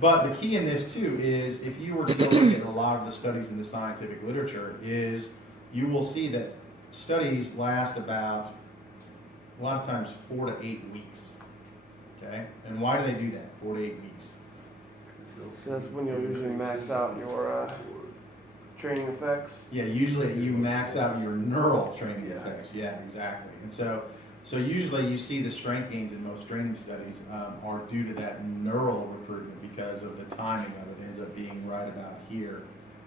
But the key in this too is if you were to go look at a lot of the studies in the scientific literature is you will see that studies last about, a lot of times, 4 to 8 weeks. Okay? And why do they do that, 4 to 8 weeks? So that's when you'll usually max out your training effects. Yeah, usually you max out your neural training effects. Yeah, exactly. And so usually you see the strength gains in most training studies are due to that neural recruitment because of the timing of it. It ends up being right about here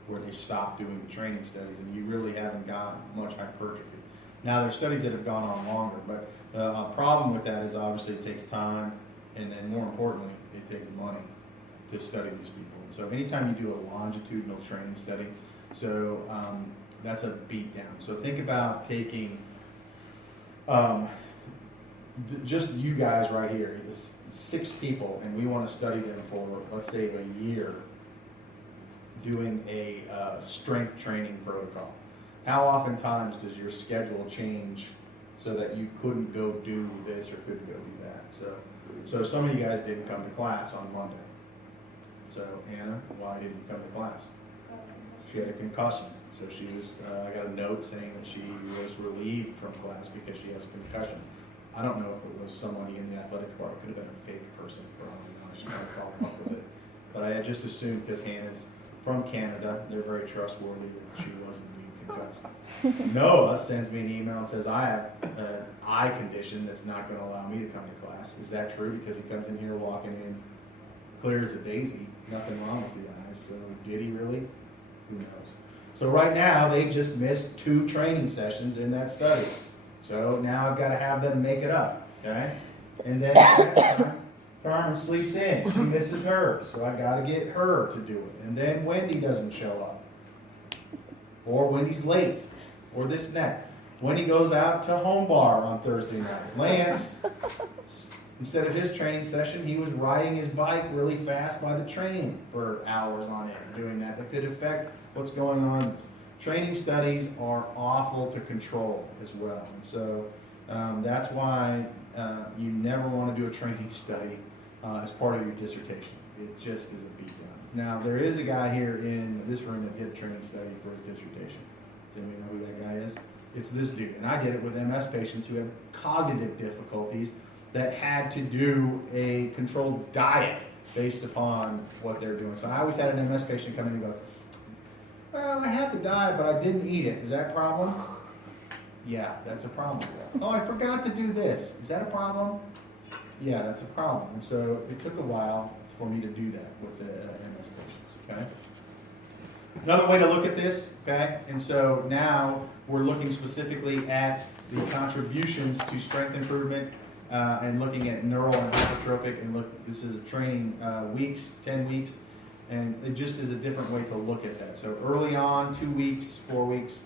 where they stop doing the training studies, and you really haven't got much hypertrophy. Now, there's studies that have gone on longer, but the problem with that is obviously it takes time, and then more importantly, it takes money to study these people. And so anytime you do a longitudinal training study, so that's a beat down. So think about taking just you guys right here, 6 people, and we want to study them for, let's say, a year, doing a strength training protocol. How oftentimes does your schedule change so that you couldn't go do this or couldn't go do that? So some of you guys didn't come to class on Monday. So Anna, why didn't you come to class? She had a concussion. So she was, I got a note saying that she was relieved from class because she has a concussion. I don't know if it was somebody in the athletic department. It could have been a fake person for all we know. She might have followed up with it. But I had just assumed because Hannah's from Canada, they're very trustworthy, that she wasn't being concussed. Noah sends me an email and says, I have an eye condition that's not going to allow me to come to class. Is that true? Because he comes in here walking in clear as a daisy. Nothing wrong with the eyes. So did he really? Who knows? So right now, they just missed 2 training sessions in that study. So now I've got to have them make it up, okay? And then Carmen sleeps in. She misses hers, so I got to get her to do it. And then Wendy doesn't show up. Or Wendy's late. Or this and that. Wendy goes out to home bar on Thursday night. Lance, instead of his training session, he was riding his bike really fast by the train for hours on end, doing that. That could affect what's going on. Training studies are awful to control as well. And so that's why you never want to do a training study as part of your dissertation. It just is a beatdown. Now, there is a guy here in this room that did a training study for his dissertation. Does anybody know who that guy is? It's this dude. And I did it with MS patients who have cognitive difficulties that had to do a controlled diet based upon what they're doing. So I always had an MS patient come in and go, well, I had the diet, but I didn't eat it. Is that a problem? Yeah, that's a problem. Oh, I forgot to do this. Is that a problem? Yeah, that's a problem. And so it took a while for me to do that with the MS patients, okay? Another way to look at this, okay? And so now we're looking specifically at the contributions to strength improvement and looking at neural and hypertrophic, and look, this is training weeks, 10 weeks, and it just is a different way to look at that. So early on, 2 weeks, 4 weeks,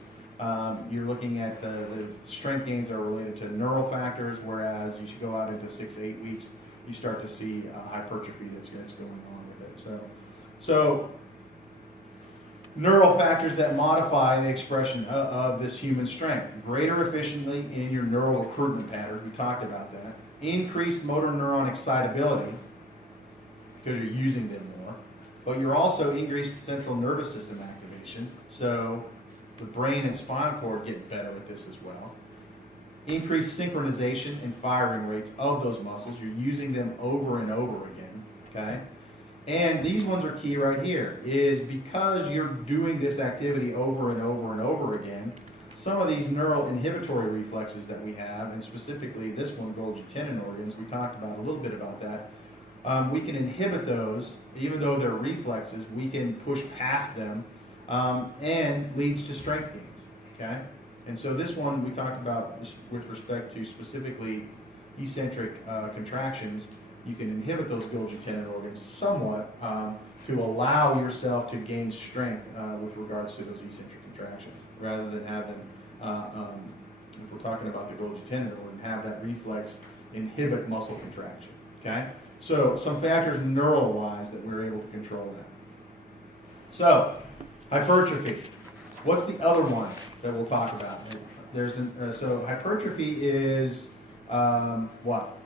you're looking at the strength gains are related to neural factors, whereas you should go out into 6 to 8 weeks, you start to see hypertrophy that's going on with it. So neural factors that modify the expression of this human strength. Greater efficiently in your neural recruitment patterns, we talked about that. Increased motor neuron excitability, because you're using them more. But you're also increased central nervous system activation, so the brain and spinal cord get better with this as well. Increased synchronization and firing rates of those muscles. You're using them over and over again, okay? And these ones are key right here, is because you're doing this activity over and over and over again, some of these neural inhibitory reflexes that we have, and specifically this one, Golgi tendon organs, we talked about a little bit about that, we can inhibit those, even though they're reflexes, we can push past them, and leads to strength gains, okay? And so this one we talked about with respect to specifically eccentric contractions. You can inhibit those Golgi tendon organs somewhat to allow yourself to gain strength with regards to those eccentric contractions, rather than have them, if we're talking about the Golgi tendon organ, have that reflex inhibit muscle contraction, okay? So some factors neural-wise that we're able to control that. So hypertrophy. What's the other one that we'll talk about? There's so hypertrophy is what?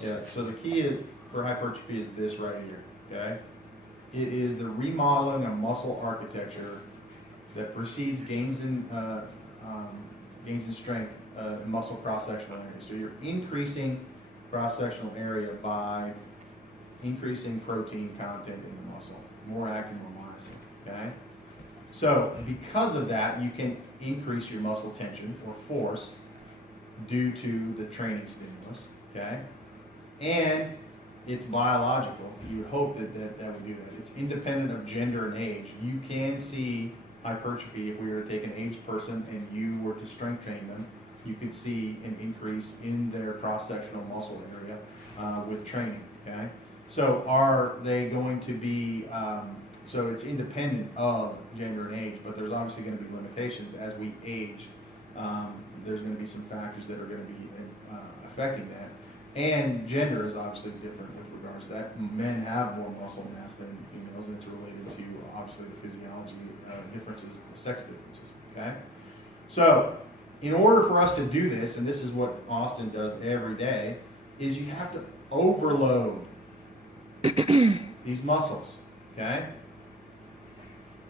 Yeah. So the key for hypertrophy is this right here, okay? It is the remodeling of muscle architecture that precedes gains in strength in muscle cross-sectional area. So you're increasing cross-sectional area by increasing protein content in the muscle, more actin, more myosin, okay? So because of that, you can increase your muscle tension or force due to the training stimulus, okay? And it's biological. You would hope that would do that. It's independent of gender and age. You can see hypertrophy if we were to take an aged person and you were to strength train them. You could see an increase in their cross-sectional muscle area with training, okay? So are they going to be, so it's independent of gender and age, but there's obviously going to be limitations as we age. There's going to be some factors that are going to be affecting that. And gender is obviously different with regards to that. Men have more muscle mass than females, and it's related to obviously the physiology differences, sex differences, okay? So in order for us to do this, and this is what Austin does every day, is you have to overload these muscles, okay?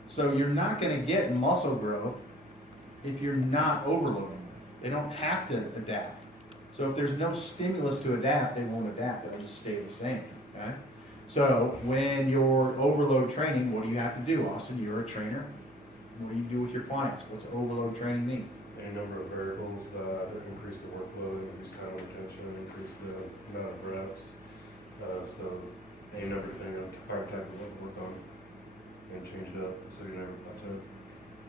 So you're not going to get muscle growth if you're not overloading them. They don't have to adapt. So if there's no stimulus to adapt, they won't adapt. They'll just stay the same, okay? So when you're overload training, what do you have to do, Austin? You're a trainer. What do you do with your clients? What's overload training mean? Any number of variables that increase the workload, increase time retention, increase the amount of reps. So any number of things, fire type of work on and change it up so you never plateau.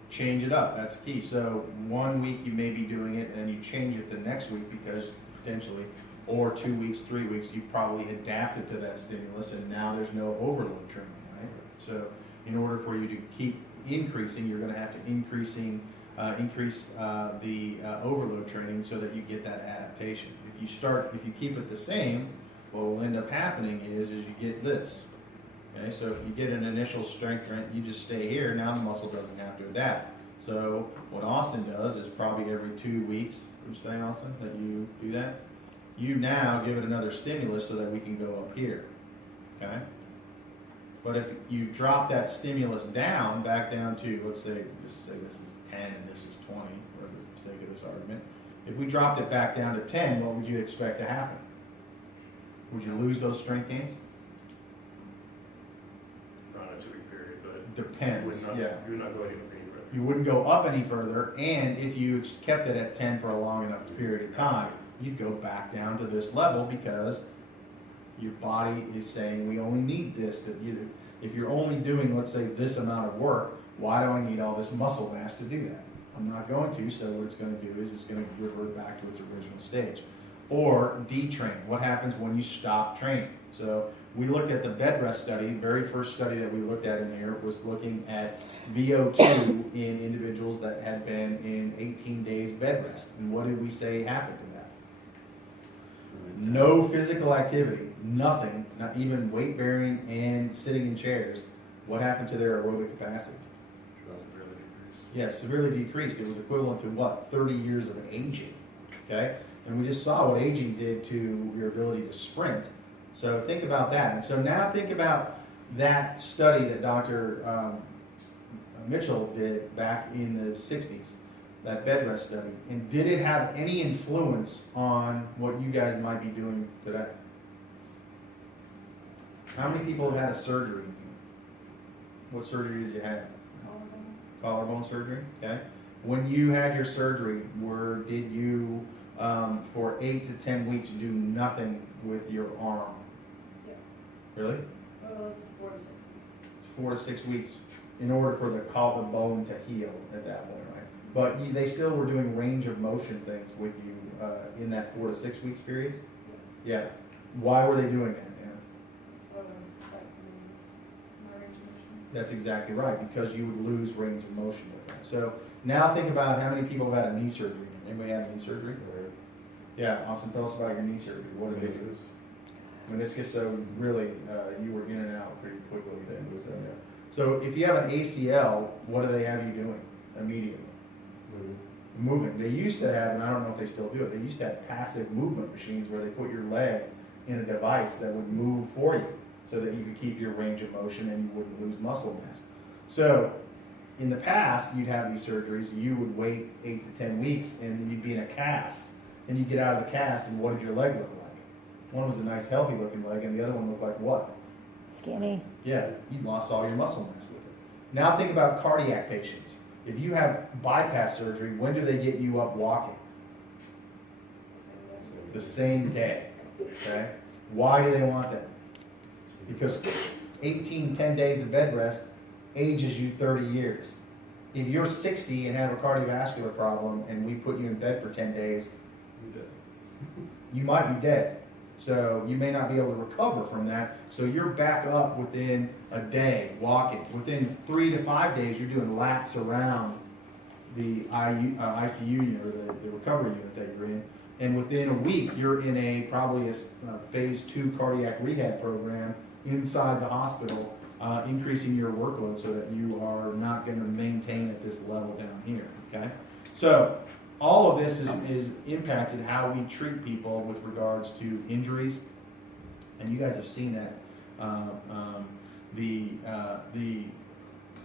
Change it up, that's key. So 1 week you may be doing it and you change it the next week because potentially, or 2 weeks, 3 weeks, you probably adapted to that stimulus and now there's no overload training, right? So in order for you to keep increasing, you're going to have to increase the overload training so that you get that adaptation. If you keep it the same, what will end up happening is you get this. Okay, so if you get an initial strength train, you just stay here. Now the muscle doesn't have to adapt. So what Austin does is probably every 2 weeks. Would you say, Austin, that you do that? You now give it another stimulus so that we can go up here. Okay. But if you drop that stimulus down, back down to, let's say this is 10 and this is 20, for the sake of this argument. If we dropped it back down to 10, what would you expect to happen? Would you lose those strength gains? Not a 2 week period, but Depends, you would not go any further. You wouldn't go up any further, and if you kept it at 10 for a long enough period of time, you'd go back down to this level because your body is saying we only need this. If you're only doing, let's say, this amount of work, why do I need all this muscle mass to do that? I'm not going to, so what it's going to do is it's going to revert back to its original stage. Or detrain. What happens when you stop training? So we looked at the bed rest study. The very first study that we looked at in here was looking at VO2 in individuals that had been in 18 days bed rest. And what did we say happened to that? No physical activity, nothing, not even weight bearing and sitting in chairs. What happened to their aerobic capacity? Severely decreased. Yes, severely decreased. It was equivalent to what? 30 years of aging. Okay? And we just saw what aging did to your ability to sprint. So think about that. And so now think about that study that Dr. Mitchell did back in the 60s, that bed rest study. And did it have any influence on what you guys might be doing today? How many people have had a surgery? What surgery did you have? Collarbone surgery, okay. When you had your surgery, did you, for 8 to 10 weeks, do nothing with your arm? Yeah. Really? Well, it was 4 to 6 weeks. 4 to 6 weeks in order for the collarbone to heal at that point, right? But they still were doing range of motion things with you in that 4 to 6 weeks periods? Yeah. Why were they doing that? Sort of like lose my range of motion. That's exactly right, because you would lose range of motion with that. So now think about how many people have had a knee surgery. Anybody had a knee surgery? Yeah, Austin, tell us about your knee surgery. What it is? Meniscus. So really, you were in and out pretty quickly then. So if you have an ACL, what do they have you doing immediately? Moving. They used to have, and I don't know if they still do it, they used to have passive movement machines where they put your leg in a device that would move for you so that you could keep your range of motion and you wouldn't lose muscle mass. So in the past, you'd have these surgeries, you would wait 8 to 10 weeks and then you'd be in a cast. And you get out of the cast and what did your leg look like? One was a nice healthy looking leg and the other one looked like what? Skinny. Yeah, you lost all your muscle mass with it. Now think about cardiac patients. If you have bypass surgery, when do they get you up walking? The same day, okay? Why do they want that? Because 10 days of bed rest ages you 30 years. If you're 60 and have a cardiovascular problem and we put you in bed for 10 days, you might be dead. So you may not be able to recover from that. So you're back up within a day walking. Within 3 to 5 days, you're doing laps around the ICU unit or the recovery unit that you're in. And within a week, you're in probably a phase 2 cardiac rehab program inside the hospital, increasing your workload so that you are not going to maintain at this level down here, okay? So all of this is impacted how we treat people with regards to injuries, and you guys have seen that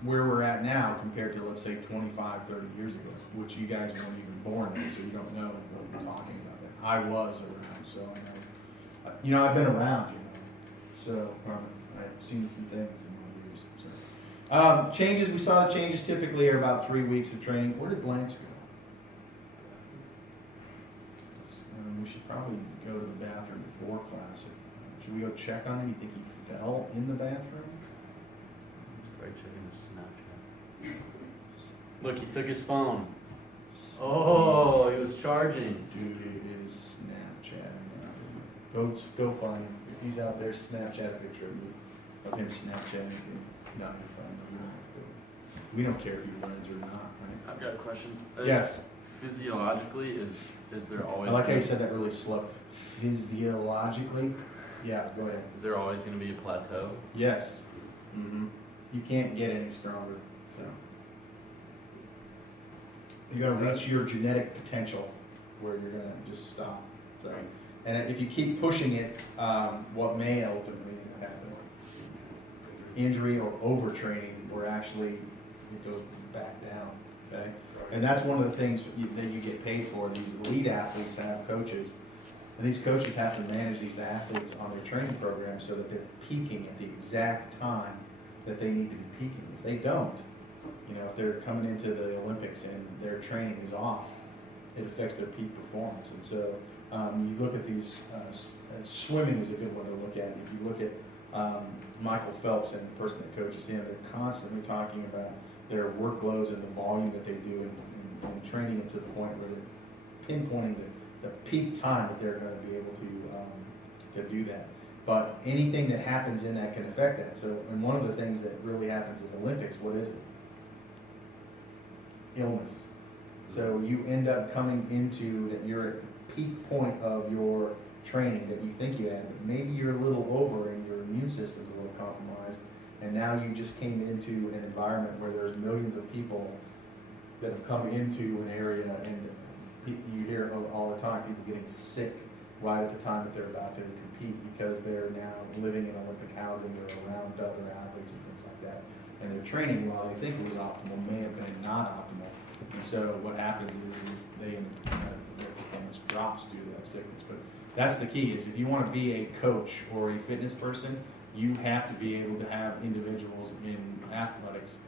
where we're at now compared to, let's say, 25, 30 years ago, which you guys weren't even born in, so you don't know what we're talking about. I was around, so I know. I've been around, so I've seen some things in my years. So. Changes, we saw the changes typically are about 3 weeks of training. Where did Lance go? We should probably go to the bathroom before class. Should we go check on him? You think he fell in the bathroom? He's probably checking his Snapchat. Look, he took his phone. Oh, he was charging. Dude is Snapchatting. Go find him. If he's out there, Snapchat a picture of him Snapchatting. No, you're fine. We don't care if he runs or not, right? I've got a question. Yes. Physiologically, is there always? I like how you said that really slow. Physiologically? Yeah, go ahead. Is there always going to be a plateau? Yes. Mm-hmm. You can't get any stronger. So you're going to reach your genetic potential where you're going to just stop. So, and if you keep pushing it, what may ultimately happen? Injury or overtraining, where actually it goes back down. Okay? And that's one of the things that you get paid for. These elite athletes have coaches, and these coaches have to manage these athletes on their training program so that they're peaking at the exact time that they need to be peaking. If they don't, if they're coming into the Olympics and their training is off, it affects their peak performance. And so you look at these, swimming is a good one to look at. If you look at Michael Phelps and the person that coaches him, they're constantly talking about their workloads and the volume that they do and training them to the point where they're pinpointing the peak time that they're going to be able to do that. But anything that happens in that can affect that. So, and one of the things that really happens in the Olympics, what is it? Illness. So you end up coming into that you're at the peak point of your training that you think you had, but maybe you're a little over and your immune system's a little compromised. And now you just came into an environment where there's millions of people that have come into an area, and you hear all the time people getting sick right at the time that they're about to compete because they're now living in Olympic housing, they're around other athletes and things like that. And their training, while they think it was optimal, may have been not optimal. And so what happens is their performance drops due to that sickness. But that's the key, is if you want to be a coach or a fitness person, you have to be able to have individuals in athletics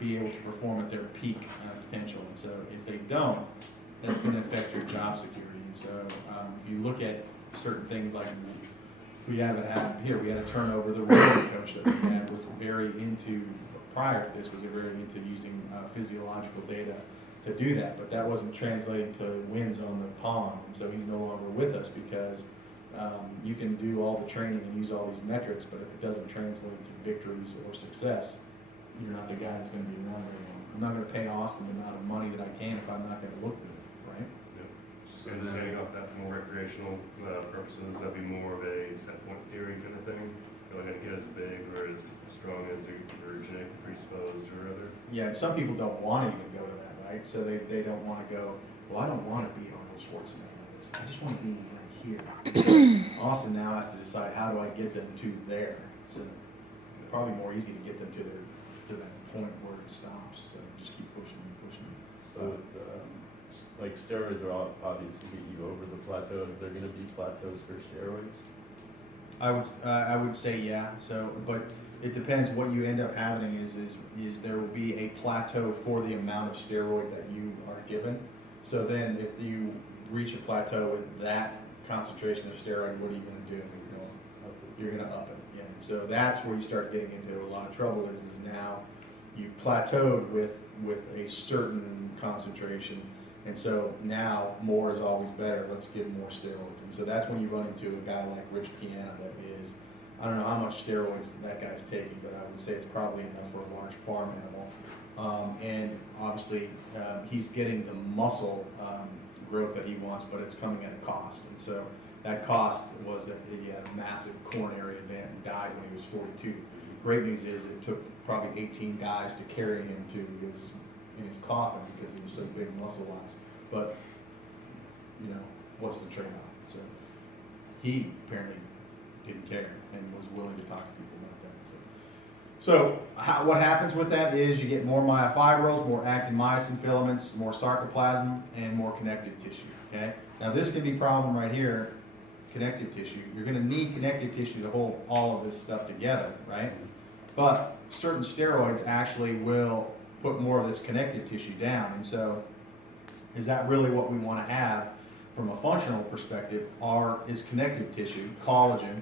be able to perform at their peak potential. And so if they don't, that's going to affect your job security. And so if you look at certain things like we had a turnover. The rowing coach that we had was very into, prior to this, was very into using physiological data to do that. But that wasn't translating to wins on the pond. And so he's no longer with us because you can do all the training and use all these metrics, but if it doesn't translate to victories or success, you're not the guy that's going to be around very long. I'm not going to pay Austin the amount of money that I can if I'm not going to look good, right? Yep. So depending off that for more recreational purposes, that'd be more of a set point theory kind of thing. You're not going to get as big or as strong as you're genetically predisposed or other. Yeah, and some people don't want to even go to that, right? So they don't want to go, well, I don't want to be Arnold Schwarzenegger. I just want to be like here. Austin now has to decide, how do I get them to there? So probably more easy to get them to that point where it stops, so just keep pushing and pushing. So, like steroids are obviously get you over the plateau. Is there gonna be plateaus for steroids? I would say yeah. So, but it depends. What you end up having is there will be a plateau for the amount of steroid that you are given. So then, if you reach a plateau with that concentration of steroid, what are you going to do? You're going to up it. Yeah. So that's where you start getting into a lot of trouble. Is now you plateaued with a certain concentration. And so now more is always better. Let's give more steroids. And so that's when you run into a guy like Rich Piana that is, I don't know how much steroids that guy's taking, but I would say it's probably enough for a large farm animal. And obviously he's getting the muscle growth that he wants, but it's coming at a cost. And so that cost was that he had a massive coronary event and died when he was 42. Great news is it took probably 18 guys to carry him to in his coffin because he was so big muscle-wise. But, you know, what's the trade-off? So he apparently didn't care and was willing to talk to people about that. So what happens with that is you get more myofibrils, more actin myosin filaments, more sarcoplasm, and more connective tissue, okay? Now this could be a problem right here, connective tissue. You're gonna need connective tissue to hold all of this stuff together, right? But certain steroids actually will put more of this connective tissue down. And so is that really what we want to have from a functional perspective? Is connective tissue, collagen,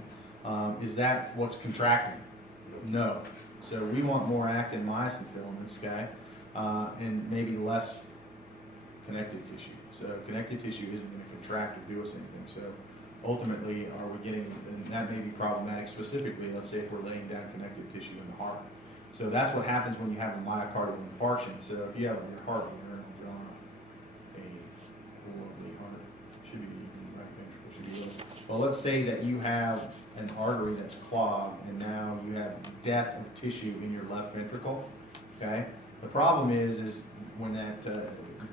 is that what's contracting? No. So we want more actin myosin filaments, okay? And maybe less connective tissue. So connective tissue isn't going to contract or do us anything. So ultimately, are we getting, and that may be problematic specifically, let's say if we're laying down connective tissue in the heart. So that's what happens when you have a myocardial infarction. So if you have your heart here, and draw a lovely heart, should be right ventricle, should be little. Well, let's say that you have an artery that's clogged, and now you have death of tissue in your left ventricle. Okay. The problem is when that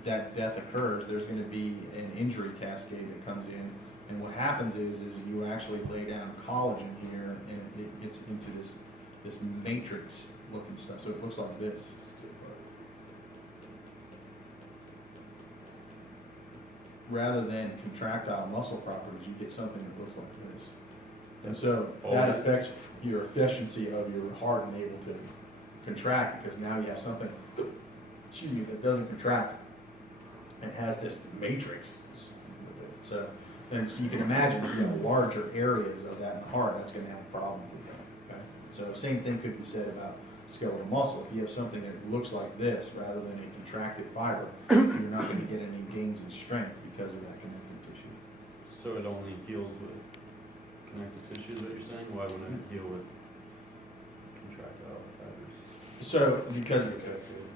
death occurs, there's going to be an injury cascade that comes in, and what happens is you actually lay down collagen here, and it gets into this matrix looking stuff. So it looks like this. Rather than contractile muscle properties, you get something that looks like this. And so that affects your efficiency of your heart and able to contract, because now you have something, excuse me, that doesn't contract and has this matrix. So you can imagine if you have larger areas of that in the heart, that's going to have problems with that. Okay? So same thing could be said about skeletal muscle. If you have something that looks like this rather than a contracted fiber, you're not going to get any gains in strength because of that connective tissue. So it only heals with connective tissue, is what you're saying? Why wouldn't it heal with contractile fibers? So because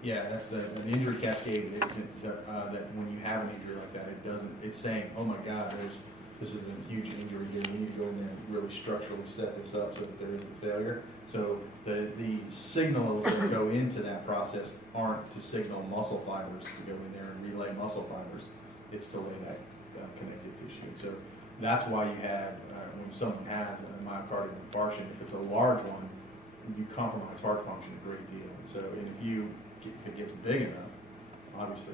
that's an injury cascade that when you have an injury like that, it's saying, oh my God, this is a huge injury here. We need to go in there and really structurally set this up so that there isn't failure. So the signals that go into that process aren't to signal muscle fibers to go in there and relay muscle fibers. It's to lay that connective tissue. So that's why you have, when someone has a myocardial infarction, if it's a large one, you compromise heart function a great deal. So and if it gets big enough, obviously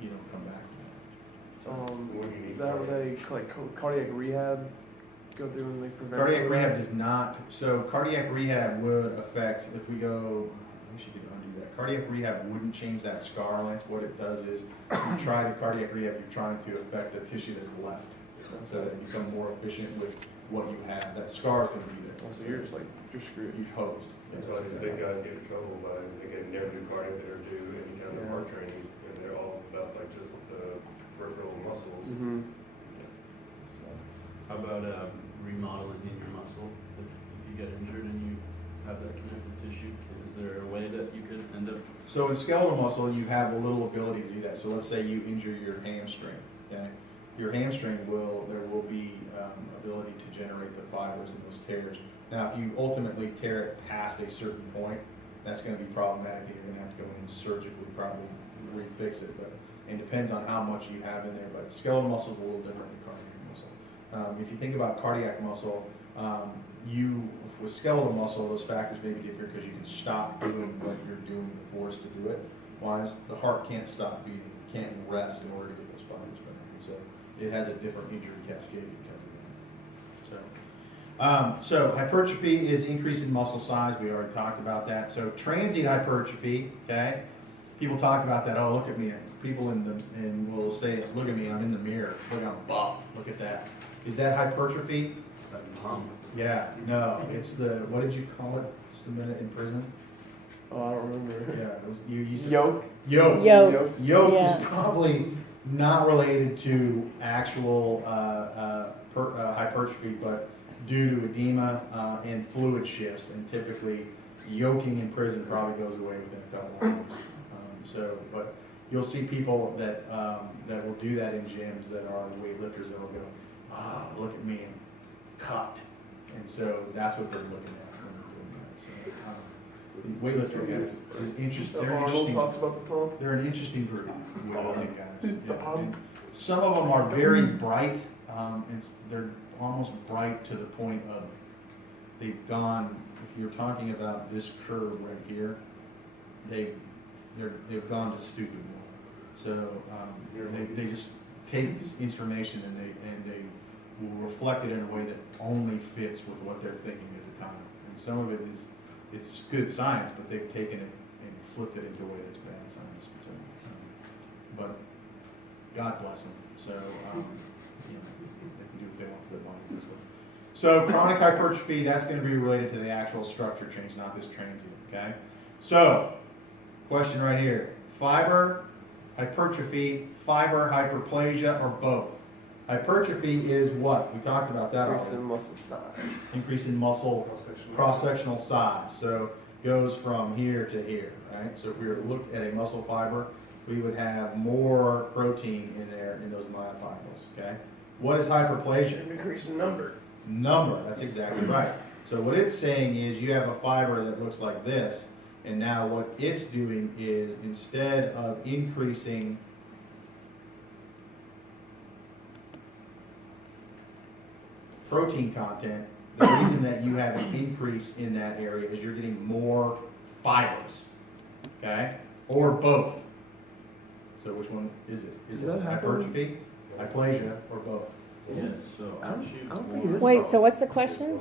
you don't come back from What do you need? That would like cardiac rehab go through and like prevent cardiac some of rehab that? does not. So cardiac rehab would affect, if we go, we should undo that. Cardiac rehab wouldn't change that scar length. What it does is, you try to cardiac rehab, you're trying to affect the tissue that's left, so that you become more efficient with what you have. That scar is going to be there. Oh, so you're just like, you're screwed. You're hosed. That's why these big guys get in trouble by, they never do cardio, they never do any kind of heart training, and they're all about like just the peripheral muscles. Mm-hmm. How about remodeling in your muscle? If you get injured and you have that connective tissue, is there a way that you could end up? So in skeletal muscle, you have a little ability to do that. So let's say you injure your hamstring, okay? Your hamstring there will be ability to generate the fibers and those tears. Now, if you ultimately tear it past a certain point, that's going to be problematic, and you're going to have to go in and surgically probably refix it. But it depends on how much you have in there. But skeletal muscle is a little different than cardiac muscle. If you think about cardiac muscle, with skeletal muscle, those factors may be different because you can stop doing what you're doing the force to do it. Whereas the heart can't stop beating, can't rest in order to get those fibers back. So it has a different injury cascade because of that. So hypertrophy is increase in muscle size. We already talked about that. So transient hypertrophy, okay? People talk about that. Oh, look at me. People will say, look at me. I'm in the mirror. Look, I'm buff. Look at that. Is that hypertrophy? It's that pump. Yeah. No. It's the, what did you call it? Just a minute in prison. Oh, I don't remember. Yeah. It was, you used to. Yoke. Yoke. Yoke. Yoke Yeah. is probably not related to actual hypertrophy, but due to edema and fluid shifts, and typically yoking in prison probably goes away within a couple hours. But you'll see people that will do that in gyms that are weightlifters that will go, look at me, I'm cut, and so that's what they're looking at when they're doing that. So weightlifters is interesting. They're Arnold interesting. talks about the pump. They're an interesting group, weightlifting guys. The Yeah. pump. And some of them are very bright. They're almost bright to the point of they've gone. If you're talking about this curve right here, they've gone to stupid mode. So they just take this information and they will reflect it in a way that only fits with what they're thinking at the time. And some of it is it's good science, but they've taken it and flipped it into a way that's bad science. So, but God bless them. So they can do what they want to their bodies, I suppose. So chronic hypertrophy, that's going to be related to the actual structure change, not this transient. Okay. So question right here: fiber hypertrophy, fiber hyperplasia, or both? Hypertrophy is what? We talked about that Increase already. in muscle size. Increase in muscle cross-sectional size. So goes from here to here, right? So if we were to look at a muscle fiber, we would have more protein in there in those myofibrils, okay? What is hyperplasia? Increase in number. Number, that's exactly right. So what it's saying is you have a fiber that looks like this, and now what it's doing is instead of increasing protein content, the reason that you have an increase in that area is you're getting more fibers, okay? Or both. So which one is it? Is it Does that happen? hypertrophy, hyperplasia, or both? Yeah, so I don't shoot. think it is. Wait, so what's the question?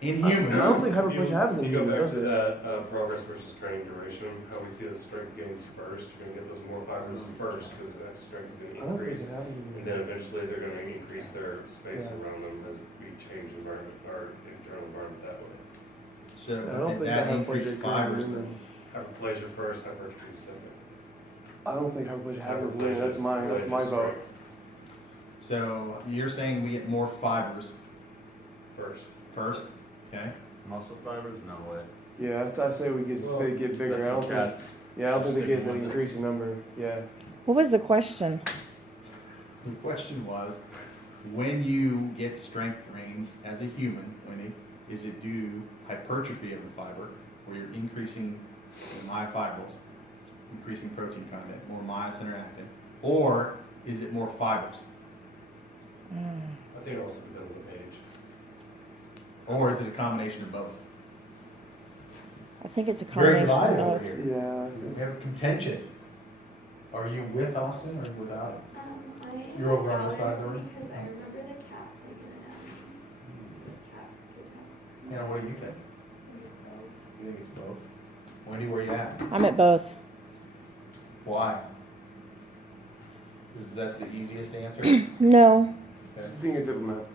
In I humans, don't think hyperplasia happens in You go humans, back does to it? that progress versus training duration, how we see the strength gains first, you're gonna get those more fibers first, because that strength is I gonna don't think increase. it happens in And humans. then eventually they're gonna increase their space Yeah. around them as we change the environment, our internal environment that way. so I don't think that hyperplasia increased occurs in fibers. humans. Hyperplasia first, hypertrophy second. I don't think hyperplasia happens in humans. Hyperplasia That's is mine. related That's my to vote. strength So you're saying we get more fibers First. first, okay? Muscle fibers? No way. Yeah, I'd say they get bigger. That's I don't what think. cats. Yeah, I don't think they get the Sticking with it. increase in number. Yeah. What was the question? The question was, when you get strength gains as a human, Wendy, is it due to hypertrophy of the fiber, where you're increasing the myofibrils, increasing protein content, more myosin or actin, or is it more fibers? I think it also depends on age. Or is it a combination of both? I think it's a Very combination divided of over both. here. Yeah. We have contention. Are you with Austin or without him? I am You're over on this without side, it Doreen? Because I remember the cat figured it out. The cats could have. Yeah, what do you think? So, You think it's both? Wendy, where you at? I'm at both. Why? Because that's the easiest answer? No. Okay. Being a diplomat.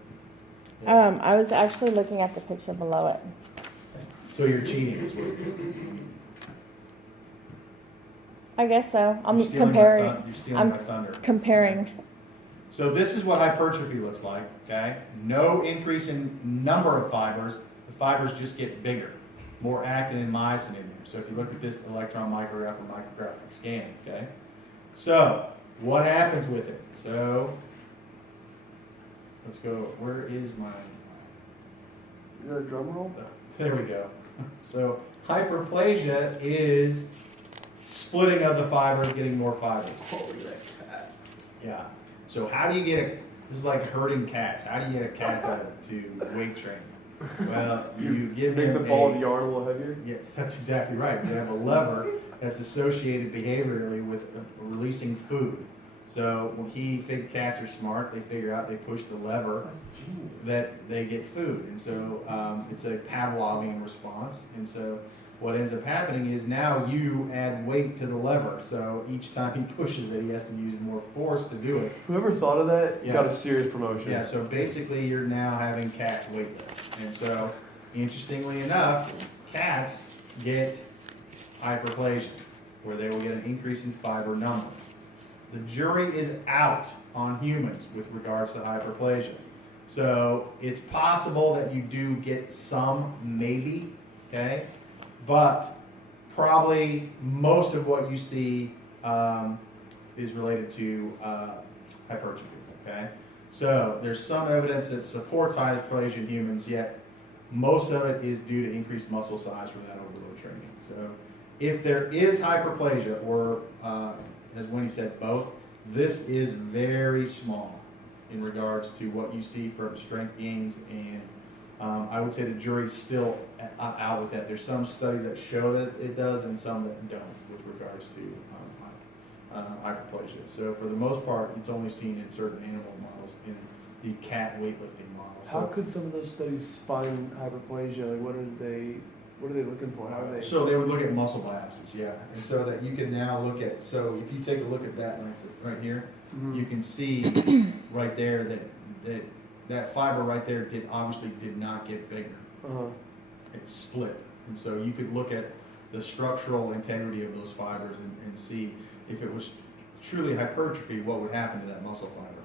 I was actually looking at the picture below it. So you're cheating is what you're doing. I guess so. I'm You're stealing my comparing. thun- You're stealing I'm my thunder. comparing. So this is what hypertrophy looks like, okay? No increase in number of fibers. The fibers just get bigger. More actin and myosin in there. So if you look at this electron micrograph or micrographic scan, okay? So what happens with it? So let's go. Where is my... You got a drum roll? There we go. So hyperplasia is splitting of the fibers, getting more fibers. Holy that cat. Yeah. So how do you get This is like herding cats. How do you get a cat to weight train? Well, you give Make him the ball of a, yarn a little heavier. yes, that's exactly right. You have a lever that's associated behaviorally with releasing food. So when cats are smart, they figure out they push the lever that they get food. And so it's a Pavlovian response. And so what ends up happening is now you add weight to the lever. So each time he pushes it, he has to use more force to do it. Whoever thought of that Yeah. got a serious promotion. Yeah, so basically you're now having cats weightless. And so, interestingly enough, cats get hyperplasia, where they will get an increase in fiber numbers. The jury is out on humans with regards to hyperplasia. So it's possible that you do get some, maybe, okay? But probably most of what you see is related to hypertrophy, okay? So there's some evidence that supports hyperplasia in humans, yet most of it is due to increased muscle size from that overload training. So if there is hyperplasia, or as Winnie said, both, this is very small in regards to what you see from strength gains, and I would say the jury's still out with that. There's some studies that show that it does and some that don't with regards to hyperplasia. So for the most part, it's only seen in certain animal models, in the cat weightlifting model. How could some of those studies find hyperplasia? Like, what are they looking for? How are they? So they would look at muscle biopsies, yeah. And so that you can now look at, so if you take a look at that right here, Mhm. you can see right there that fiber right there obviously did not get bigger. Uh-huh. It's split. And so you could look at the structural integrity of those fibers and see if it was truly hypertrophy, what would happen to that muscle fiber.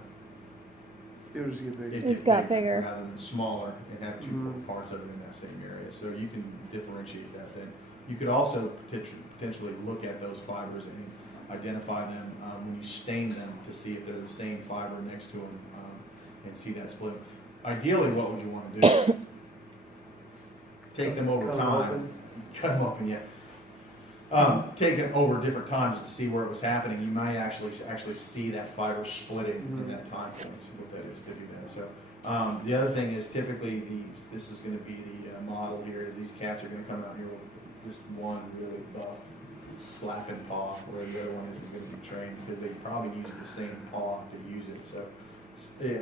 It would just get bigger. It'd It got bigger. rather than smaller and have two Mhm. parts of it in that same area. So you can differentiate that then. You could also potentially look at those fibers and identify them when you stain them to see if they're the same fiber next to them and see that split. Ideally, what would you want to do? Take them over Cut 'em time. open. Cut them open, yeah. Take it over different times to see where it was happening. You might actually see that fiber splitting in Mhm. that time point. What that is to do that. So the other thing is typically this is going to be the model here. Is these cats are going to come out here with just one really buff slapping paw, where the other one isn't going to be trained because they probably use the same paw to use it. So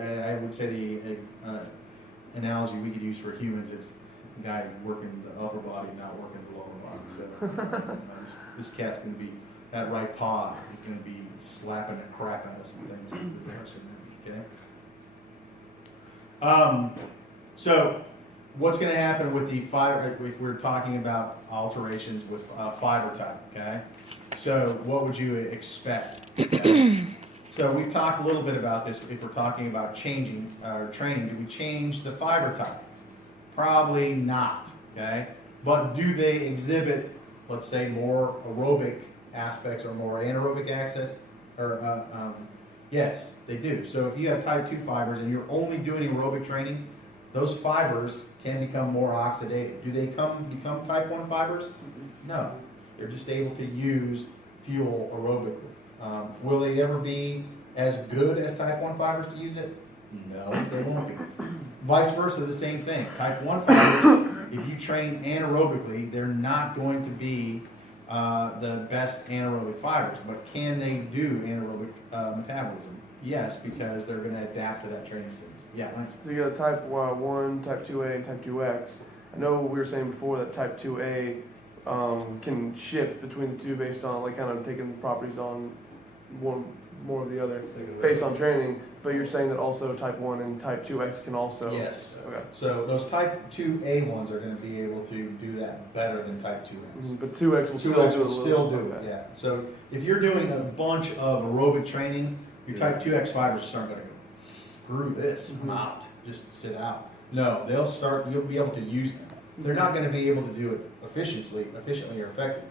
I would say the analogy we could use for humans is a guy working the upper body, not working the lower body. So this cat's going to be, that right paw is going to be slapping the crap out of some things with regards to that, okay? So what's going to happen with the fiber, if we're talking about alterations with fiber type, okay? So what would you expect? Okay? So we've talked a little bit about this. If we're talking about changing or training, do we change the fiber type? Probably not, okay? But do they exhibit, let's say, more aerobic aspects or more anaerobic access? Or yes, they do. So if you have type 2 fibers and you're only doing aerobic training, those fibers can become more oxidative. Do they become type 1 fibers? No. They're just able to use fuel aerobically. Will they ever be as good as type 1 fibers to use it? No, they won't be. Vice versa, the same thing. Type 1 fibers, if you train anaerobically, they're not going to be the best anaerobic fibers. But can they do anaerobic metabolism? Yes, because they're going to adapt to that training phase. Yeah, Lance. So you got type 1, type 2A, and type 2X. I know we were saying before that type 2A can shift between the two based on like kind of taking the properties on one more of the other based on training. But you're saying that also type 1 and type 2X can also. Yes. Okay. So those type 2A ones are going to be able to do that better than type 2X. Mhm, but 2X will 2X still do it. a will little- still do it, okay. yeah. So if you're doing a bunch of aerobic training, your type 2X fibers just aren't going to go, screw this, I'm Mhm. out, just sit out. No, you'll be able to use them. They're not going to be able to do it efficiently or effectively.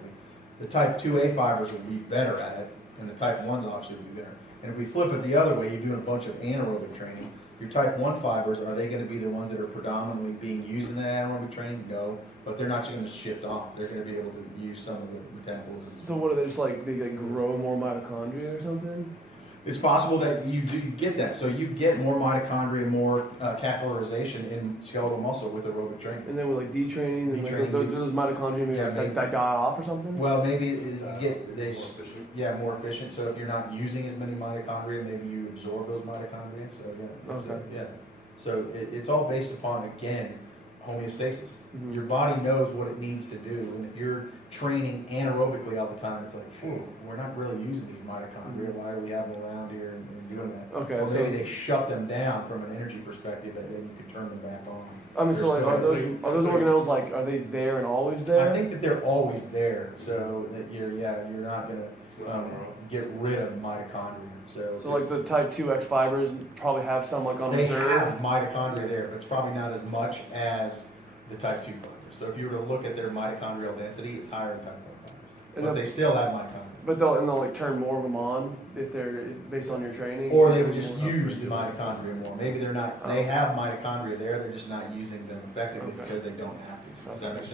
The type 2A fibers will be better at it, and the type 1s obviously will be better. And if we flip it the other way, you're doing a bunch of anaerobic training, your type 1 fibers, are they going to be the ones that are predominantly being used in that anaerobic training? No, but they're not just going to shift off. They're going to be able to use some of the metabolism. So what are they just like? They like grow more mitochondria or something? It's possible that you do get that, so you get more mitochondria, more capillarization in skeletal muscle with aerobic training. And then with like detraining, and like Detraining, those mitochondria maybe yeah, like, maybe. that die off or something? Well, maybe you get, More efficient. more efficient, so if you're not using as many mitochondria, maybe you absorb those mitochondria, so Okay. So it's all based upon, again, homeostasis. Mhm. Your body knows what it needs to do, and if you're training anaerobically all the time, it's like, phew, we're not really using these mitochondria, why do we have them around here and doing that? Okay, Or so- maybe they shut them down from an energy perspective, and then you can turn them back on. I mean, so like, are those organelles like, are they there and always there? I think that they're always there, so that you're not gonna, It's not wrong. get rid of mitochondria, so. So like the type 2X fibers probably have some like on They reserve? have mitochondria there, but it's probably not as much as the type 2 fibers. So if you were to look at their mitochondrial density, it's higher in type 1 fibers. And But then- they still have mitochondria. But they'll like turn more of them on if they're based on your training? Or they would just use the mitochondria more. Maybe they're not, they have mitochondria there, they're just not using them effectively Okay. because they don't have to. Does that make sense?